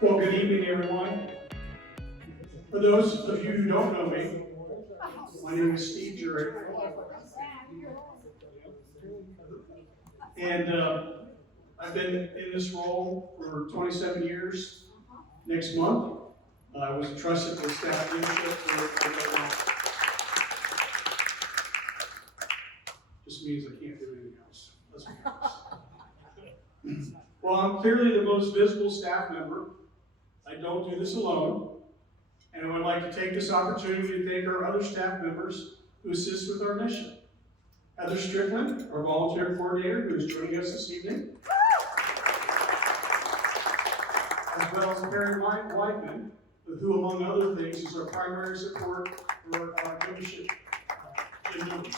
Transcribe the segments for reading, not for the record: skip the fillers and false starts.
Well, good evening, everyone. For those of you who don't know me, my name is Steve Jury, and I've been in this role for 27 years next month. I was entrusted with staff leadership for just means I can't do anything else. Let's be honest. Well, I'm clearly the most visible staff member. I don't do this alone, and I would like to take this opportunity to thank our other staff members who assist with our mission. Heather Strickland, our volunteer coordinator, who is joining us this evening, as well as Barry Whiteman, who, among other things, is our primary support for our membership gym members.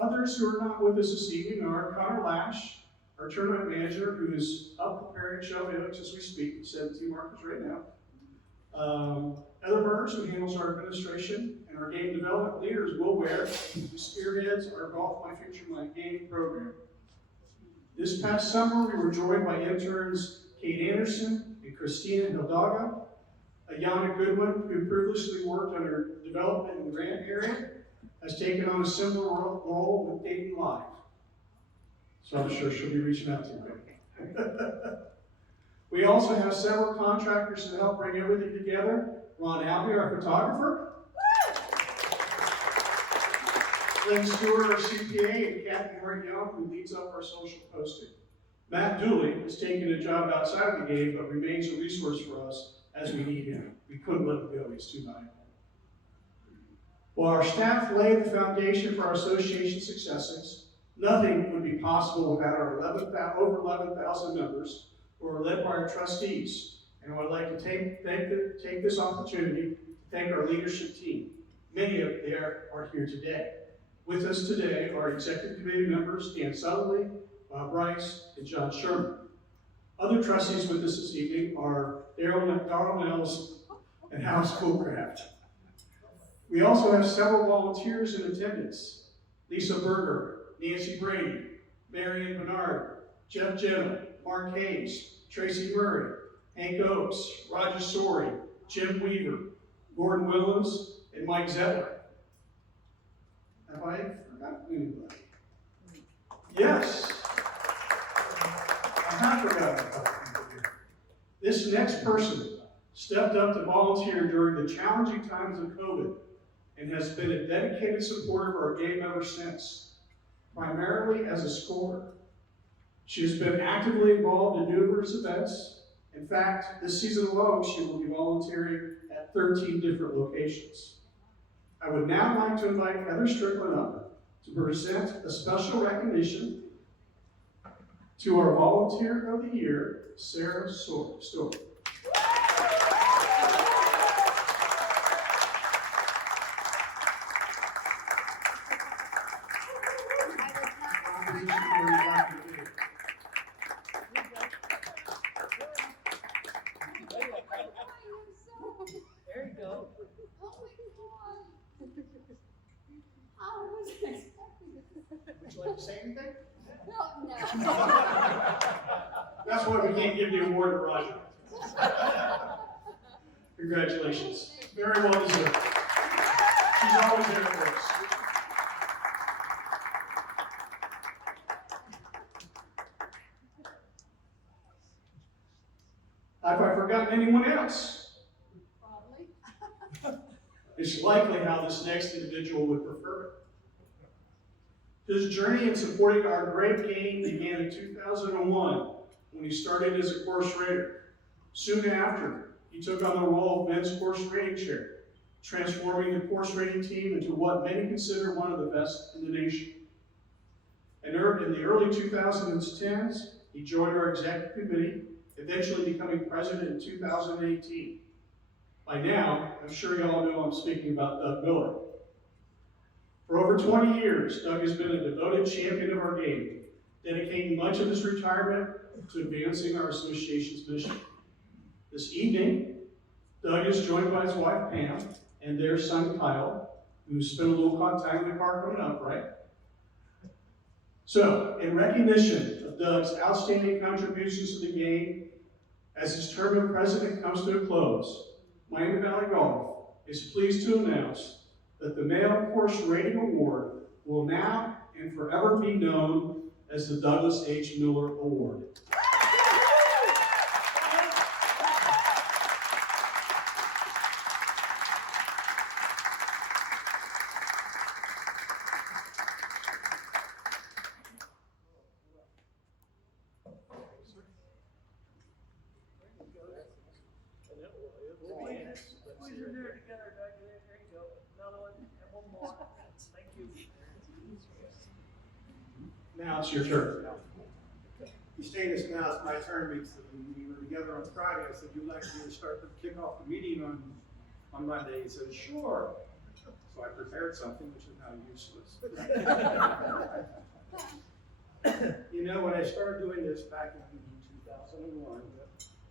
Others who are not with us this evening are Connor Lash, our tournament manager, who is up preparing to show hooks as we speak, 17 markers right now. Heather Burns, who handles our administration, and our game development leader is Will Ware, who spearheads our Golf My Future My Game program. This past summer, we were joined by interns Kate Anderson and Christina Hildaga. Ayana Goodwin, who previously worked on our development and grant area, has taken on a similar role with Dayton Live. So I'm sure she'll be reaching out to you. We also have several contractors to help bring everything together. Ron Albee, our photographer. Lynn Stewart, our CPA, and Kathy Hart Young, who leads up our social posting. Matt Dooley has taken a job outside of the game, but remains a resource for us as we need him. We couldn't let him go, he's too valuable. While our staff laid the foundation for our association successes, nothing would be possible without our over 11,000 members who are led by our trustees. And I would like to take this opportunity to thank our leadership team. Many of them are here today. With us today are executive committee members Dan Sutherly, Bob Rice, and John Sherman. Other trustees with us this evening are Darrell Nels and Hal Schoolcraft. We also have several volunteers in attendance: Lisa Berger, Nancy Brady, Marion Bernard, Jeff Jenna, Mark Hayes, Tracy Murray, Hank Oakes, Roger Sorey, Jim Weaver, Gordon Willems, and Mike Zettler. Have I forgotten anybody? Yes. I have forgotten a couple people here. This next person stepped up to volunteer during the challenging times of COVID and has been a dedicated supporter of our game ever since, primarily as a scorer. She has been actively involved in numerous events. In fact, this season alone, she will be volunteering at 13 different locations. I would now like to invite Heather Strickland up to present a special recognition to our Volunteer of the Year, Sarah Story. There you go. Would you like to say anything? No. That's why we can't give the award to Roger. Congratulations. Very well deserved. She's always there for us. Have I forgotten anyone else? Probably. It's likely how this next individual would prefer it. His journey in supporting our great game began in 2001 when he started as a course rater. Soon after, he took on the role of men's course rating chair, transforming the course rating team into what many consider one of the best in the nation. And in the early 2010s, he joined our executive committee, eventually becoming president in 2018. By now, I'm sure you all know I'm speaking about Doug Miller. For over 20 years, Doug has been a devoted champion of our game, dedicating much of his retirement to advancing our association's mission. This evening, Doug is joined by his wife, Pam, and their son, Kyle, who spent a little time in the car coming up, right? So, in recognition of Doug's outstanding contributions to the game as his term of president comes to a close, Miami Valley Golf is pleased to announce that the Male Course Rating Award will now and forever be known as the Douglas H. Miller Award. Squeeze your hair together, Doug. There you go. Another one, and one more. Thank you. Now it's your turn. You stated this now, it's my turn, because when we were together on Friday, I said, you'd like me to start to kick off the meeting on Monday? He said, sure. So I prepared something, which is now useless. You know, when I started doing this back in 2001,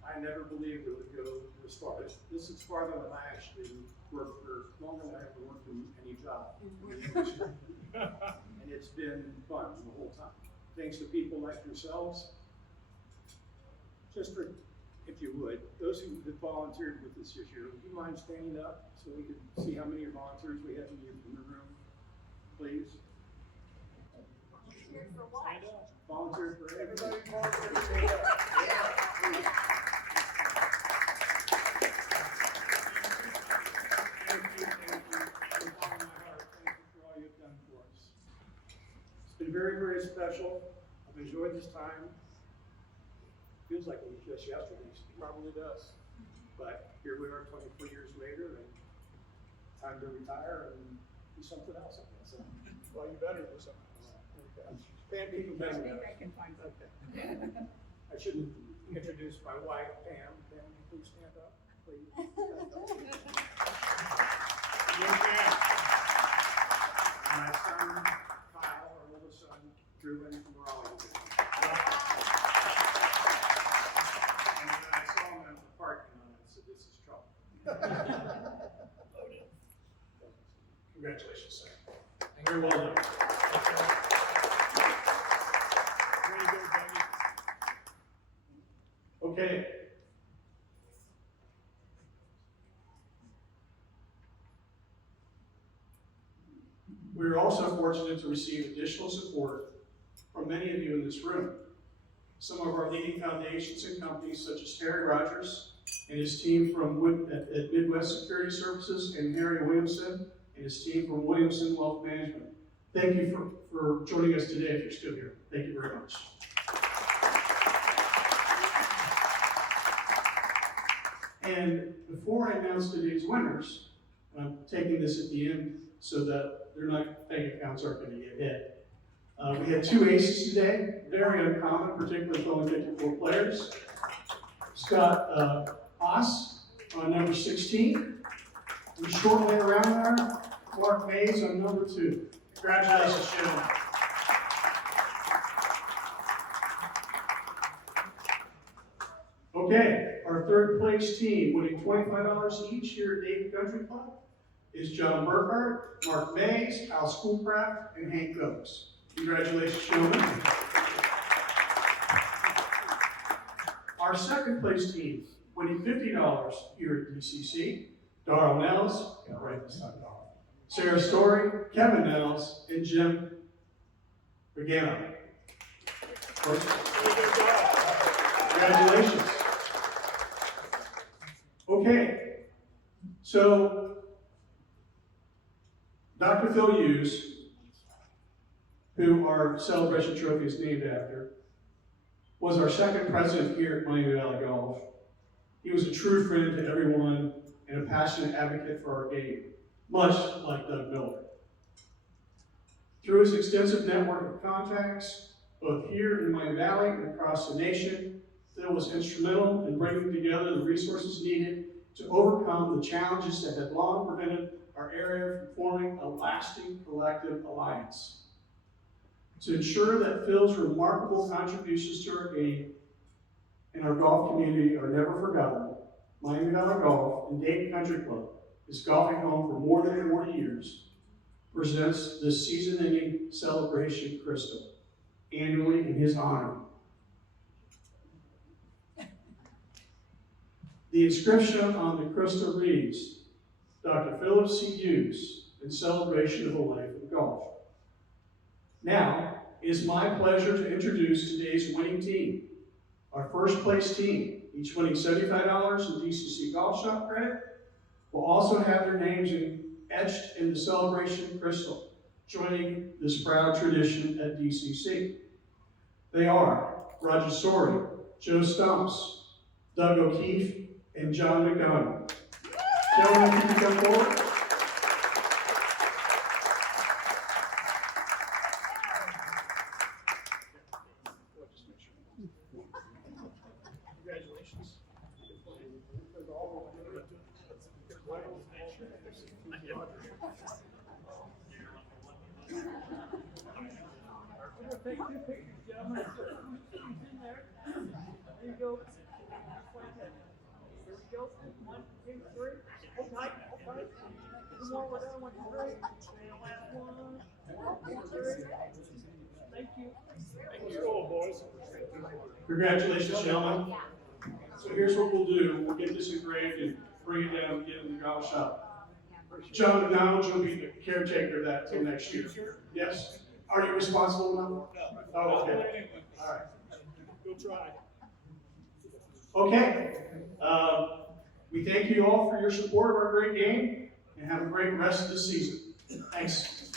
I never believed it would go this far. This is farther than I actually worked for, longer than I ever worked in any job. And it's been fun the whole time. Thanks to people like yourselves. Just for, if you would, those who have volunteered with us this year, would you mind standing up so we can see how many volunteers we have in the room, please? Here for what? Volunteers for everybody. Everybody volunteer. Stand up. Yeah. Thank you from the bottom of my heart. Thank you for all you've done for us. It's been very, very special. I've enjoyed this time. Feels like it was just yesterday. It probably does. But here we are 24 years later, and time to retire and do something else, I guess. Well, you better do something. Pam, you can I best think I can find something. I shouldn't introduce my wife, Pam. Pam, can you please stand up, please? And my son, Kyle, our little son, drew in from Raleigh. And when I saw him in the parking lot, I said, this is trouble. Congratulations, sir. Very well done. Way to go, Dougie. Okay. We are also fortunate to receive additional support from many of you in this room. Some of our leading foundations and companies, such as Terry Rogers and his team at Midwest Security Services, and Harry Williamson and his team from Williamson Wealth Management. Thank you for joining us today if you're still here. Thank you very much. And before I announce today's winners, I'm taking this at the end so that their bank accounts aren't going to get hit. We had two aces today, very uncommon, particularly for only 54 players. Scott Haas on number 16, and shortly around there, Mark Mays on number 2. Congratulations, gentlemen. Okay, our third place team, winning $25 each here at Dayton Country Club, is John Burkhart, Mark Mays, Al Schoolcraft, and Hank Phillips. Congratulations, gentlemen. Our second place team, winning $50 here at DCC, Darrell Nels, got it right this time, Darrell, Sarah Story, Kevin Nels, and Jim Regano. Congratulations. Okay, so Dr. Phil Hughes, who our celebration trophy is named after, was our second president here at Miami Valley Golf. He was a true friend to everyone and a passionate advocate for our game, much like Doug Miller. Through his extensive network of contacts, both here in Miami Valley and across the nation, Phil was instrumental in bringing together the resources needed to overcome the challenges that had long prevented our area from forming a lasting collective alliance. To ensure that Phil's remarkable contributions to our game and our golf community are never forgotten, Miami Valley Golf and Dayton Country Club, his golfing home for more than 40 years, presents this season-ending celebration crystal annually in his honor The inscription on the crystal reads, Dr. Phillip Hughes, in celebration of a life of golf. Now, it is my pleasure to introduce today's winning team. Our first place team, each winning $75 in DCC Golf Shop credit, will also have their names etched in the celebration crystal, joining this proud tradition at DCC. They are Roger Sorey, Joe Stumps, Doug O'Keefe, and John McDonald. Gentlemen, can you come forward? Congratulations. We're gonna take two pictures, gentlemen. Who's in there? There you go. Just like that. There we go. 1, 2, 3. Hold tight, hold tight. Two more, we're done. 1, 2, 3. And the last one. 1, 2, 3. Thank you. Let's go, boys. Congratulations, gentlemen. So here's what we'll do. We'll get this engraved and bring it down and get it in the golf shop. John McDonald, you'll be the caretaker of that till next year. Yes? Are you responsible now? No. Oh, okay. All right. Go try. Okay. We thank you all for your support of our great game and have a great rest of the season. Thanks.